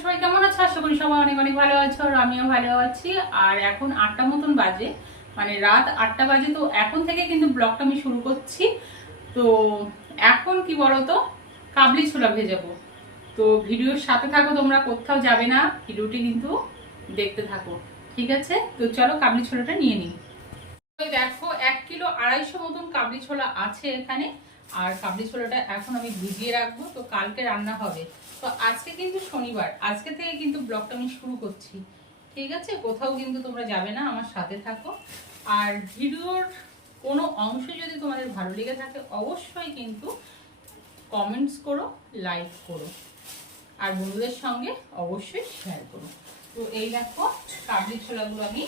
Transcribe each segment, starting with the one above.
সবাই কেমন আছো? আশা করি সবাই অনেক অনেক ভালো আছো, আর আমিও ভালো আছি। আর এখন আটটা মতন বাজে মানে রাত আটটা বাজে, তো এখন থেকে কিন্তু ব্লগটা আমি শুরু করছি। তো এখন কি বলতো? কাবলি ছোলা ভেজাবো। তো ভিডিওর সাথে থাকো, তোমরা কোথাও যাবে না, ভিডিওটি কিন্তু দেখতে থাকো, ঠিক আছে? তো চলো কাবলি ছোলাটা নিয়ে নিই। দেখো, এক কিলো আড়াইশো মতন কাবলি ছোলা আছে এখানে, আর কাবলি ছোলাটা এখন আমি ভিজিয়ে রাখব, তো কালকে রান্না হবে। তো আজকে কিন্তু শনিবার। আজকে থেকে কিন্তু ব্লগটা আমি শুরু করছি। ঠিক আছে? কোথাও কিন্তু তোমরা যাবে না, আমার সাথে থাকো। আর ভিডিওর কোনো অংশ যদি তোমাদের ভালো লেগে থাকে, অবশ্যই কিন্তু কমেন্টস করো লাইক করো। আর বন্ধুদের সঙ্গে অবশ্যই শেয়ার করো। তো এই দেখো, কাবলি ছোলাগুলো আমি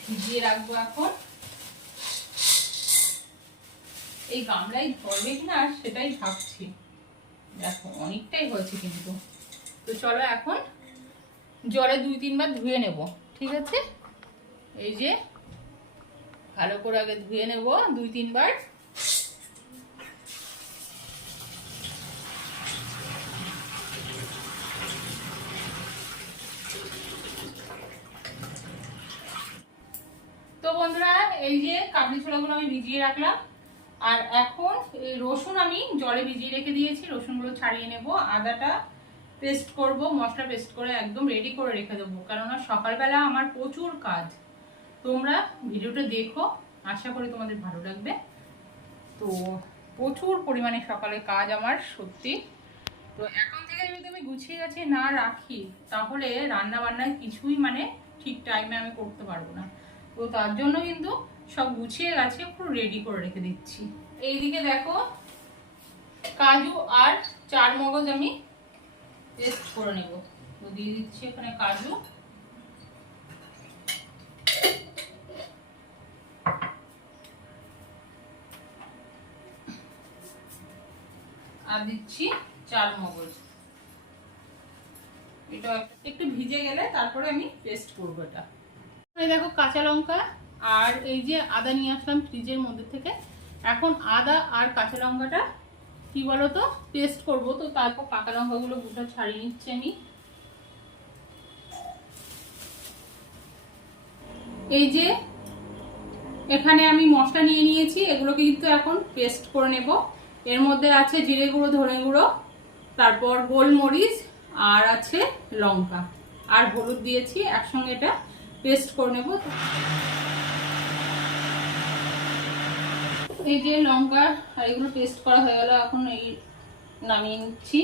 ভিজিয়ে রাখব এখন। এই গামলায় ধরবে কিনা সেটাই ভাবছি। দেখো, অনেকটাই হয়েছে কিন্তু। তো চলো এখন জলে দুই তিনবার ধুয়ে নেব, ঠিক আছে? এই যে, ভালো করে আগে ধুয়ে নেব, দুই তিনবার। তো বন্ধুরা, এই যে কাবলি ছোলাগুলো আমি ভিজিয়ে রাখলাম। আর এখন রসুন আমি জলে ভিজিয়ে রেখে দিয়েছি, রসুনগুলো ছাড়িয়ে নেব, আদাটা পেস্ট করব, মশলা পেস্ট করে একদম রেডি করে রেখে দেবো। কেননা সকালবেলা আমার প্রচুর কাজ। তোমরা ভিডিওটা দেখো, আশা করি তোমাদের ভালো লাগবে। তো প্রচুর পরিমাণে সকালে কাজ আমার, সত্যি। তো এখন থেকে যদি আমি গুছিয়ে গেছি না রাখি, তাহলে রান্না বান্নায় কিছুই মানে ঠিক টাইমে আমি করতে পারব না। তো তার জন্য কিন্তু সব গুছিয়ে গেছে পুরো রেডি করে রেখে দিচ্ছি। এইদিকে দেখো, কাজু আর চার মগজ আমি পেস্ট করে নেব। দিয়ে দিচ্ছি এখানে কাজু। আর দিচ্ছি চার মগজ। এটা একটু ভিজে গেলে তারপরে আমি পেস্ট করব এটা। দেখো কাঁচা লঙ্কা আর এই যে আদা নিয়ে আসলাম ফ্রিজের মধ্যে থেকে, এখন আদা আর কাঁচা লঙ্কাটা কি বলতো পেস্ট করব। তো তারপর পাকা লঙ্কাগুলো গোটা ছাড়িয়ে নিচ্ছি আমি। এই যে এখানে আমি মশলা নিয়ে নিয়েছি, এগুলোকে কিন্তু এখন পেস্ট করে নেব। এর মধ্যে আছে জিরে গুঁড়ো, ধনে গুঁড়ো, তারপর গোলমরিচ, আর আছে লঙ্কা। আর হলুদ দিয়েছি, একসঙ্গে এটা পেস্ট করে নেব। এই যে লঙ্কা আর এগুলো পেস্ট করা হয়ে গেল, এখন এই নামিয়ে নিচ্ছি।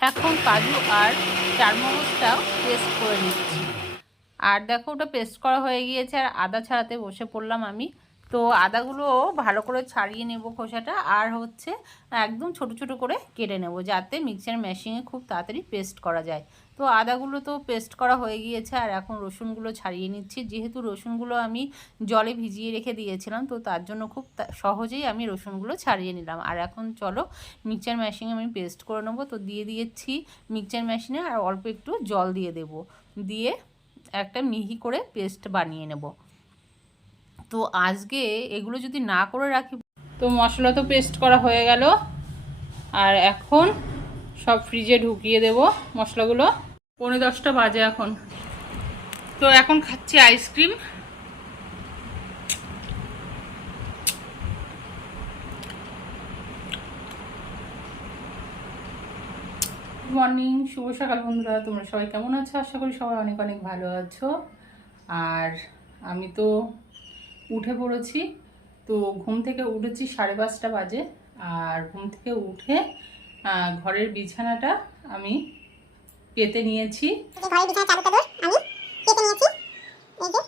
এখন কাজু আর চারমগজটাও পেস্ট করে নিচ্ছি। আর দেখো ওটা পেস্ট করা হয়ে গিয়েছে, আর আদা ছাড়াতে বসে পড়লাম আমি। তো আদাগুলো ভালো করে ছাড়িয়ে নেব খোসাটা আর হচ্ছে একদম ছোট ছোট করে কেটে নেব যাতে মিক্সার মেশিনে খুব তাড়াতাড়ি পেস্ট করা যায়। তো আদাগুলো তো পেস্ট করা হয়ে গিয়েছে আর এখন রসুনগুলো ছাড়িয়ে নিচ্ছি। যেহেতু রসুনগুলো আমি জলে ভিজিয়ে রেখে দিয়েছিলাম, তো তার জন্য খুব সহজেই আমি রসুনগুলো ছাড়িয়ে নিলাম। আর এখন চলো মিক্সচার মেশিনে আমি পেস্ট করে নেব। তো দিয়ে দিয়েছি মিক্সচার মেশিনে আর অল্প একটু জল দিয়ে দেব। দিয়ে একটা মিহি করে পেস্ট বানিয়ে নেব। তো আজকে এগুলো যদি না করে রাখি তো মশলা তো পেস্ট করা হয়ে গেল। আর এখন সব ফ্রিজে ঢুকিয়ে দেব মশলাগুলো। পনেরো দশটা বাজে এখন। তো এখন খাচ্ছি আইসক্রিম মর্নিং শুভ সকাল বন্ধুরা, তোমরা সবাই কেমন আছো? আশা করি সবাই অনেক অনেক ভালো আছো। আর আমি তো উঠে পড়েছি। তো ঘুম থেকে উঠেছি সাড়ে পাঁচটা বাজে। আর ঘুম থেকে উঠে ঘরের বিছানাটা আমি পেতে নিয়েছি। ঘরের বিছানা চাদরটা ধর, আমি পেতে নিয়েছি। এই যে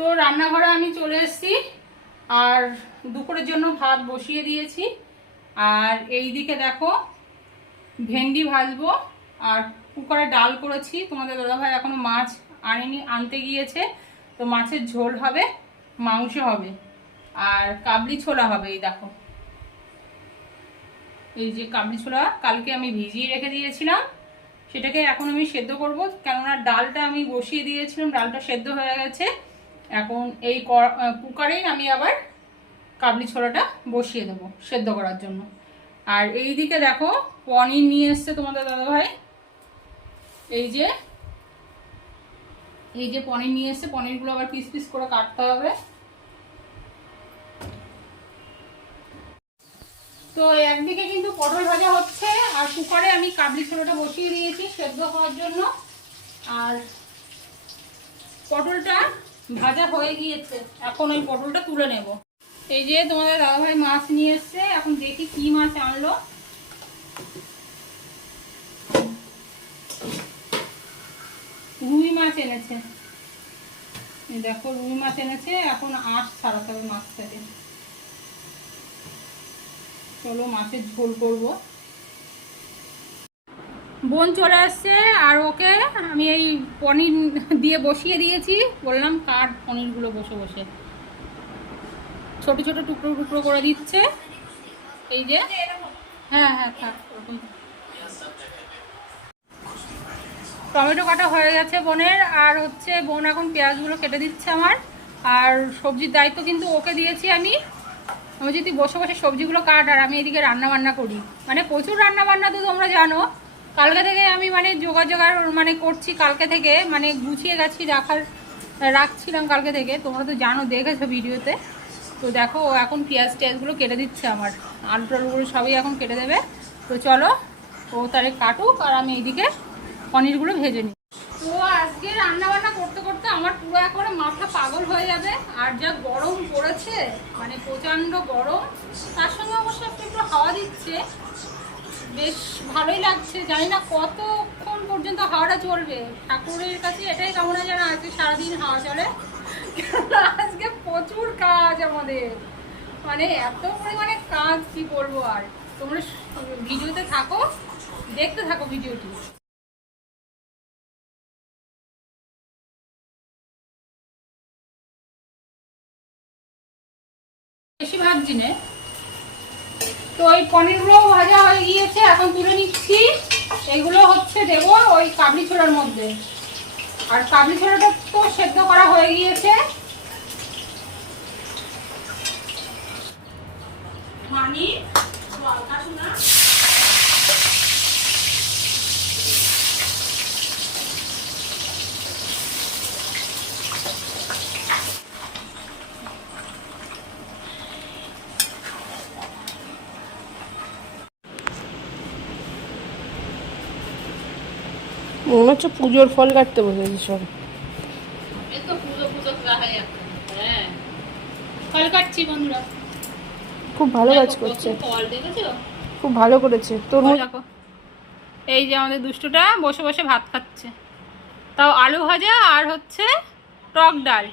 তো রান্নাঘরে আমি চলে এসেছি, আর দুপুরের জন্য ভাত বসিয়ে দিয়েছি। আর এই দিকে দেখো, ভেন্ডি ভাজবো, আর কুকারে ডাল করেছি। তোমাদের দাদাভাই এখনও মাছ আনেনি, আনতে গিয়েছে, তো মাছের ঝোল হবে, মাংস হবে, আর কাবলি ছোলা হবে, এই দেখো। এই যে কাবলি ছোলা, কালকে আমি ভিজিয়ে রেখে দিয়েছিলাম, সেটাকে এখন আমি সেদ্ধ করব। কেননা ডালটা আমি বসিয়ে দিয়েছিলাম, ডালটা সেদ্ধ হয়ে গেছে। এখন এই কুকারেই আমি আবার কাবলি ছোলাটা বসিয়ে দেবো সেদ্ধ করার জন্য। আর এই দিকে দেখো, পনির নিয়ে এসছে তোমাদের দাদাভাই। এই যে এই যে পনির নিয়ে এসছে, পনিরগুলো আবার পিস পিস করে কাটতে হবে। তো একদিকে কিন্তু পটল ভাজা হচ্ছে, আর কুকারে আমি কাবলি ছোলাটা বসিয়ে দিয়েছি সেদ্ধ হওয়ার জন্য। আর পটলটা ভাজা হয়ে গিয়েছে। এখন ওই পটলটা তুলে নেব। এই যে তোমাদের দাদাভাই মাছ নিয়ে এসছে। এখন দেখি কি মাছ আনলো। রুই মাছ এনেছে। দেখো, রুই মাছ এনেছে। এখন আঁশ ছাড়াতে হবে মাছ থেকে চলো মাছের ঝোল করব। বোন চলে আসছে আর ওকে আমি এই পনির দিয়ে বসিয়ে দিয়েছি। বললাম কাট পনিরগুলো বসে বসে? ছোট ছোট টুকরো টুকরো করে দিচ্ছে। এই যে হ্যাঁ হ্যাঁ থাক টমেটো কাটা হয়ে গেছে বোনের। আর হচ্ছে, বোন এখন পেঁয়াজগুলো কেটে দিচ্ছে আমার। আর সবজির দায়িত্ব কিন্তু ওকে দিয়েছি আমি। আমি যদি বসে বসে সবজিগুলো কাট, আর আমি এদিকে রান্না বান্না করি। মানে প্রচুর রান্না বান্না তো তোমরা জানো। কালকে থেকে আমি মানে যোগাযোগ আর মানে করছি কালকে থেকে মানে গুছিয়ে গেছি রাখার রাখছিলাম কালকে থেকে। তোমরা তো জানো, দেখেছ ভিডিওতে। তো দেখো, ও এখন পেঁয়াজ টেয়াজগুলো কেটে দিচ্ছে আমার। আলু টালুগুলো সবই এখন কেটে দেবে। তো চলো, ও তাহলে কাটুক আর আমি এইদিকে পনিরগুলো ভেজে নিই। তো আজকে রান্না বান্না করতে করতে আমার পুরো একবারে মাথা পাগল হয়ে যাবে। আর যা গরম পড়েছে মানে প্রচণ্ড গরম, তার সঙ্গে অবশ্য একটু একটু হাওয়া দিচ্ছে। বেশ ভালোই লাগছে, জানি না কতক্ষণ পর্যন্ত হাওয়াটা চলবে। ঠাকুরের কাছে এটাই কামনা যেন আজকে সারাদিন হাওয়া চলে। আজকে প্রচুর কাজ আমাদের। মানে এত পরিমাণে কাজ, কি বলব আর। তোমরা ভিডিওতে থাকো, দেখতে থাকো ভিডিওটি। বেশি না তো ওই পনিরগুলো ভাজা হয়ে গিয়েছে, এখন তুলে নিচ্ছি। এগুলো হচ্ছে দেব ওই কাবলি ছোলার মধ্যে। আর কাবলি ছোলাটা তো সেদ্ধ করা হয়ে গিয়েছে। মানি মনে হচ্ছে পুজোর ফল কাটতে বসেছি সব। হ্যাঁ। ফল কাটছি বন্ধুরা। খুব ভালো কাজ করছে। খুব ভালো করেছে। তোর দেখো। এই যে আমাদের দুষ্টুটা বসে বসে ভাত খাচ্ছে। তাও আলু ভাজা আর হচ্ছে টক ডাল।